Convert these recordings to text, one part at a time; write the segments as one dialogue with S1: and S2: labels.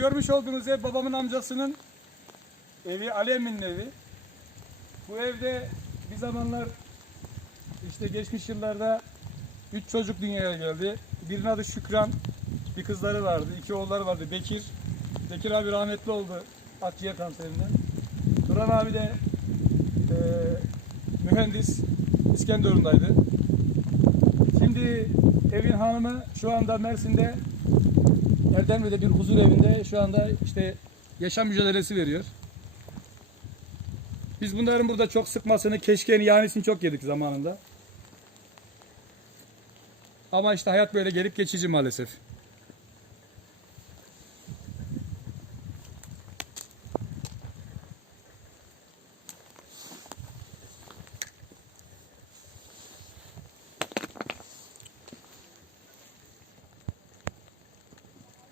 S1: görmüş olduğunuz ev babamın amcasının evi, Ali Emin'in evi. Bu evde bir zamanlar işte geçmiş yıllarda üç çocuk dünyaya geldi. Birinin adı Şükran, bir kızları vardı, iki oğulları vardı. Bekir, Bekir abi rahmetli oldu akciğer kanserinden. Turan abi de eee, mühendis İskenderun'daydı. Şimdi evin hanımı şu anda Mersin'de Erdemli'de bir huzur evinde şu anda işte yaşam mücadelesi veriyor. Biz bunların burada çok sıkmasını, keşkeni, yanisini çok yedik zamanında. Ama işte hayat böyle gelip geçici maalesef.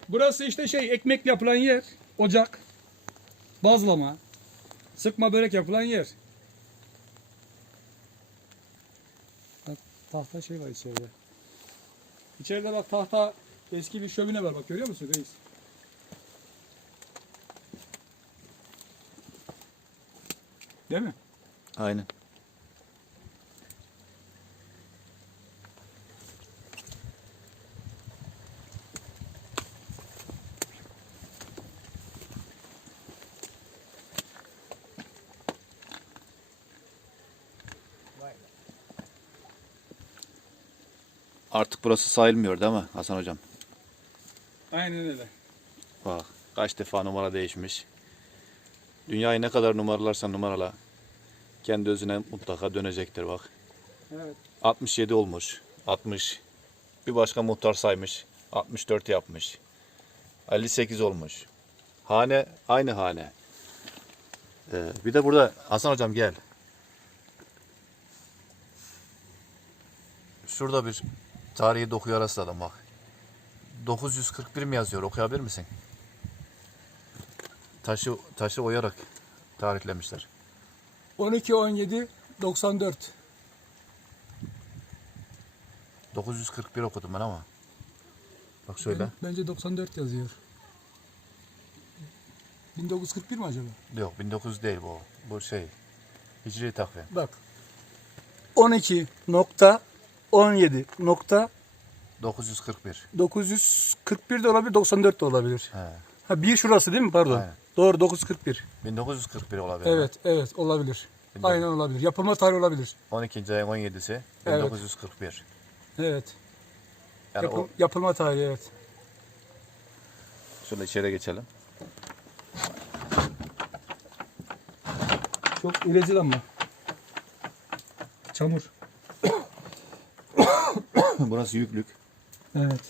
S1: Burası işte şey ekmek yapılan yer, ocak, bazlama, sıkma börek yapılan yer. Bak tahta şey var içeride. İçeride bak tahta eski bir şömine var bak görüyor musun reis? Değil mi?
S2: Aynen. Artık burası sayılmıyor değil mi Hasan hocam?
S1: Aynen öyle.
S2: Bak kaç defa numara değişmiş. Dünyayı ne kadar numaralarsan numarala. Kendi özüne mutlaka dönecektir bak.
S1: Evet.
S2: 67 olmuş. 60. Bir başka muhtar saymış. 64 yapmış. 58 olmuş. Hane aynı hane. Ee, bir de burada Hasan hocam gel. Şurada bir tarihi dokuya rastladım bak. 941 mi yazıyor okuyabilir misin? Taşı taşı oyarak tarihlemişler.
S1: 12 17 94.
S2: 941 okudum ben ama. Bak şöyle.
S1: Ben- Bence 94 yazıyor. 1941 mi acaba?
S2: Yok 1900 değil bu. Bu şey. Hicri takvim.
S1: Bak. 12 nokta 17 nokta
S2: 941.
S1: 941 de olabilir 94 de olabilir.
S2: He.
S1: Ha bir şurası değil mi? Pardon.
S2: Aynen.
S1: Doğru 941.
S2: 1941 olabilir.
S1: Evet evet olabilir.
S2: Bilmiyorum.
S1: Aynen olabilir. Yapılma tarihi olabilir.
S2: 12. ayın 17'si
S1: Evet.
S2: 1941.
S1: Evet.
S2: Yani
S1: Yapı-
S2: o
S1: Yapılma tarihi evet.
S2: şöyle içeri geçelim.
S1: Çok irecil ama. Çamur.
S2: Burası yüklük.
S1: Evet.